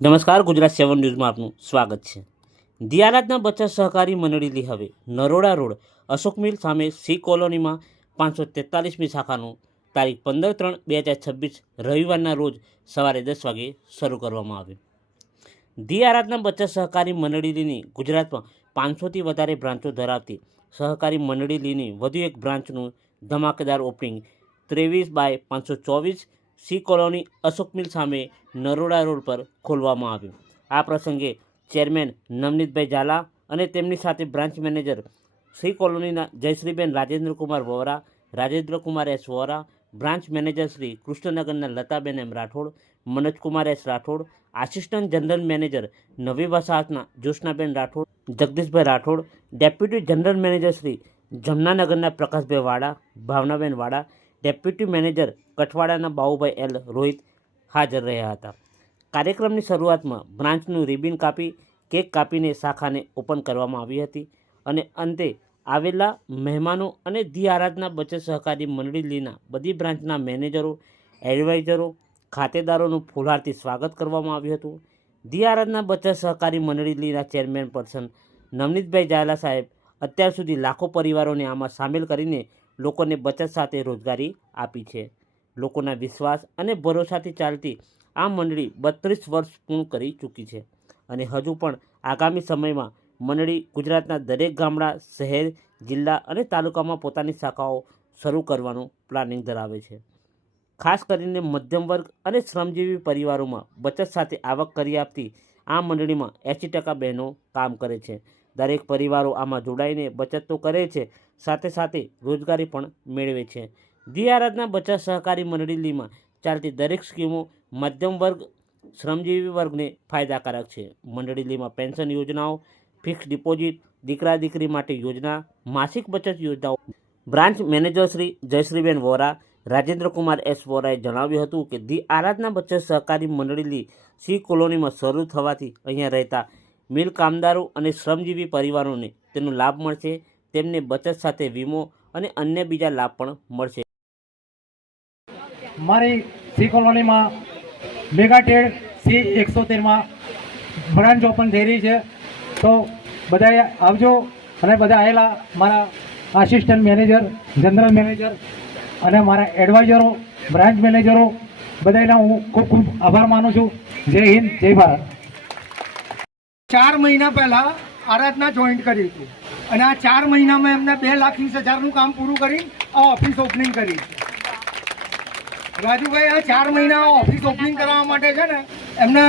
નમસ્કાર, ગુજરાત 7 ન્યૂઝમાં આપનું સ્વાગત છે। દિયારાજના બચત સહકારી મંડળી હવે નરોડા રોડ અશોક મિલ સામે સી કોલોનીમાં 543મી શાખાનું તારીખ 15/3/2026 રવિવારના રોજ સવારે 10 વાગે શરૂ કરવામાં આવ્યું। દિયારાજના બચત સહકારી મંડળીની ગુજરાતમાં 500થી વધારે બ્રાન્ચો ધરાવતી સહકારી મંડળીની વધુ એક બ્રાન્ચનું ધમાકેદાર ઓપનિંગ 23/524 સી કોલોની અશોક મિલ સામે નરોડા રોડ પર ખોલવામાં આવ્યું। આ પ્રસંગે ચેરમેન નવનીતભાઈ ઝાલા અને તેમની સાથે બ્રાન્ચ મેનેજર સી કોલોનીના Jayshreeben Rajendrakumar Vora, Rajendrakumar S Vora, branch manager Shri કૃષ્ણનગરના Lataben M Rathod, Manojkumar S Rathod, assistant general manager નવી વસાહતના Jyotsnaben Rathod, Jagdishbhai Rathod, deputy general manager Shri જમનાનગરના પ્રકાશભાઈ વાડા, ભાવનાબેન વાડા, ડેપ્યુટી મેનેજર કઠવાડાના બાબુભાઈ એલ રોહિત હાજર રહ્યા હતા। કાર્યક્રમની શરૂઆતમાં બ્રાન્ચનું રિબિન કાપી કેક કાપીને શાખાને ઓપન કરવામાં આવી હતી અને અંતે આવેલા મહેમાનો અને દિયારાજના બચત સહકારી મંડળીના બધી બ્રાન્ચના મેનેજરો, એડવાઇઝરો, ખાતેદારોનું ફૂલહારથી સ્વાગત કરવામાં આવ્યું હતું। દિયારાજના બચત સહકારી મંડળીના ચેરમેન પર્સન નવનીતભાઈ ઝાલા સાહેબ અત્યાર સુધી લાખો પરિવારોને આમાં સામેલ કરીને લોકોને બચત સાથે રોજગારી આપી છે। લોકોના વિશ્વાસ અને ભરોસાથી ચાલતી આ મંડળી 32 વર્ષ પૂર્ણ કરી ચૂકી છે અને હજુ પણ આગામી સમયમાં મંડળી ગુજરાતના દરેક ગામડા, શહેર, જિલ્લા અને તાલુકામાં પોતાની શાખાઓ શરૂ કરવાનું પ્લાનિંગ ધરાવે છે। ખાસ કરીને મધ્યમ વર્ગ અને શ્રમજીવી પરિવારોમાં બચત સાથે આવક કરી આપતી આ મંડળીમાં 80% બહેનો કામ કરે છે। દરેક પરિવારો આમાં જોડાઈને બચત તો કરે છે, સાથે સાથે રોજગારી પણ મેળવે છે। દિયારાજના બચત સહકારી મંડળીમાં ચાલતી દરેક સ્કીમો મધ્યમ વર્ગ, શ્રમજીવી વર્ગને ફાયદાકારક છે। મંડળીમાં પેન્શન યોજનાઓ, ફિક્સ ડિપોઝિટ, દીકરા દીકરી માટે યોજના, માસિક બચત યોજનાઓ। બ્રાન્ચ મેનેજર શ્રી જયશ્રીબેન વોરા, રાજેન્દ્રકુમાર એસ વોરાએ જણાવ્યું હતું કે દિયારાજના બચત સહકારી મંડળી સી કોલોનીમાં શરૂ થવાથી અહીંયા રહેતા મિલ કામદારો અને શ્રમજીવી પરિવારોને તેનો લાભ મળશે। તેમને બચત સાથે વીમો અને અન્ય બીજા લાભ પણ મળશે। મારી સી કોલોનીમાં મેગા ટ્રેડ સી 113માં બ્રાન્ચ ઓપન થઈ રહી છે, તો બધાએ આવજો અને બધા આવેલા મારા આસિસ્ટન્ટ મેનેજર, જનરલ મેનેજર અને મારા એડવાઇઝરો, બ્રાન્ચ મેનેજરો બધાના હું ખૂબ ખૂબ આભાર માનું છું। જય હિન્દ, જય ભારત। 4 મહિના પહેલાં આરાધના જોઈન્ટ કરી હતી અને આ 4 મહિનામાં એમને 2,20,000નું કામ પૂરું કરી આ ઓફિસ ઓપનિંગ કરી છે। રાજુભાઈ આ 4 મહિના ઓફિસ ઓપનિંગ કરવા માટે છે ને એમને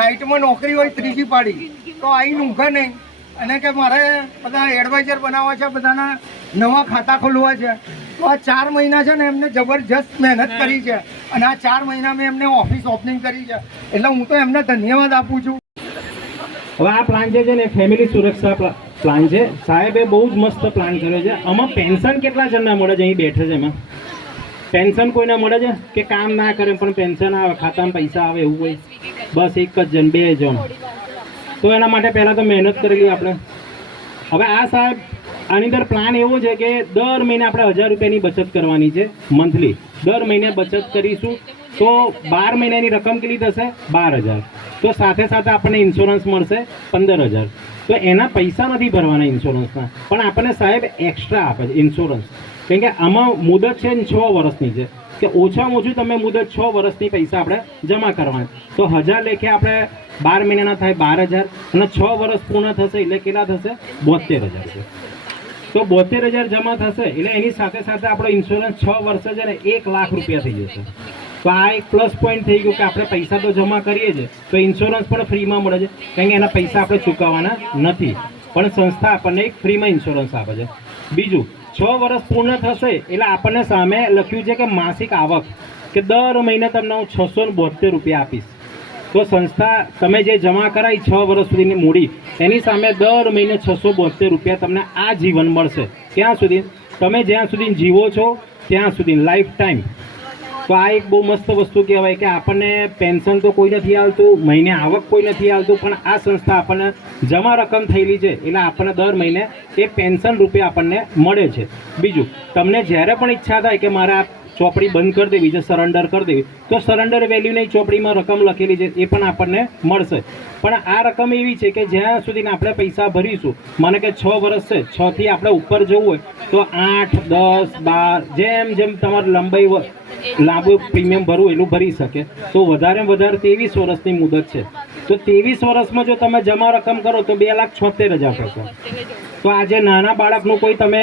નાઇટમાં નોકરી હોય ત્રીજી પાડી તો આવીને ઊંઘે નહીં અને કે મારે બધા એડવાઇઝર બનાવવા છે, બધાના નવા ખાતા ખોલવા છે, તો આ 4 મહિના છે ને એમને જબરજસ્ત મહેનત કરી છે અને આ 4 મહિનામાં એમને ઓફિસ ઓપનિંગ કરી છે, એટલે હું તો એમને ધન્યવાદ આપું છું। હવે આ પ્લાન જે છે ને ફેમિલી સુરક્ષા પ્લાન છે। સાહેબે બહુ જ મસ્ત પ્લાન કર્યો છે। આમાં પેન્શન કેટલા જણને મળે છે? અહીં બેઠે છે એમાં પેન્શન કોઈને મળે છે કે કામ ના કરે પણ પેન્શન આવે, ખાતામાં પૈસા આવે એવું હોય? બસ એક જ જણ, 2 જણ। તો એના માટે પહેલાં તો મહેનત કરેલી આપણે। હવે આ સાહેબ આની અંદર પ્લાન એવો છે કે દર મહિને આપણે 1000 રૂપિયાની બચત કરવાની છે, મંથલી દર મહિને બચત કરીશું તો 12 મહિનાની રકમ કેટલી થશે? 12,000। તો સાથે સાથે આપણને ઇન્સ્યોરન્સ મળશે 15,000। તો એના પૈસા નથી ભરવાના ઇન્સ્યોરન્સના, પણ આપણને સાહેબ એક્સ્ટ્રા આપે છે ઇન્સ્યોરન્સ, કેમ કે આમાં મુદત છે ને 6 વર્ષની છે કે ઓછામાં ઓછું તમે મુદત 6 વર્ષની પૈસા આપણે જમા કરવાના। તો 1000 લેખે આપણે 12 મહિનાના થાય 12,000 અને 6 વર્ષ પૂર્ણ થશે એટલે કેટલા થશે? 72,000 રૂપિયા। તો 72,000 જમા થશે એટલે એની સાથે સાથે આપણો ઇન્સ્યોરન્સ 6 વર્ષે છે ને 1 લાખ રૂપિયા થઈ જશે। તો આ એક પ્લસ પોઈન્ટ થઈ ગયું કે આપણે પૈસા તો જમા કરીએ છીએ તો ઇન્સ્યોરન્સ પણ ફ્રીમાં મળે છે, કારણ કે એના પૈસા આપણે ચૂકવવાના નથી, પણ સંસ્થા આપણને એક ફ્રીમાં ઇન્સ્યોરન્સ આપે છે। બીજું 6 વર્ષ પૂર્ણ થશે એટલે આપણને સામે લખ્યું છે કે માસિક આવક કે દર મહિને તમને હું 672 રૂપિયા આપીશ। તો સંસ્થા તમે જે જમા કરાવી 6 વર્ષ સુધીની મૂડી એની સામે દર મહિને 672 રૂપિયા તમને આ જીવન મળશે। ક્યાં સુધી? તમે જ્યાં સુધી જીવો છો ત્યાં સુધી, લાઈફ ટાઈમ। તો આ એક બહુ મસ્ત વસ્તુ કહેવાય કે આપણને પેન્શન તો કોઈ નથી આવતું, મહિને આવક કોઈ નથી આવતું, પણ આ સંસ્થા આપણને જમા રકમ થયેલી છે એટલે આપણને દર મહિને એ પેન્શન રૂપે આપણને મળે છે। બીજું તમને જ્યારે પણ ઈચ્છા થાય કે મારે આ ચોપડી બંધ કરી દેવી છે, સરેન્ડર કરી દેવી, તો સરેન્ડર વેલ્યુની ચોપડીમાં રકમ લખેલી છે એ પણ આપણને મળશે. પણ આ રકમ એવી છે કે જ્યાં સુધી આપણે પૈસા ભરીશું, મને કે 6 વર્ષ છે, 6 થી આપણે ઉપર જવું હોય તો 8, 10, 12 જેમ જેમ તમારે લાંબુ પ્રીમિયમ ભરવું એટલું ભરી શકે. તો વધારે વધારે 23 વર્ષની મુદત છે. તો 23 વર્ષમાં જો તમે જમા રકમ કરો તો 2,76,000 થશે. તો આજે નાના બાળકનું કોઈ તમે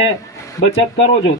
બચત કરો છો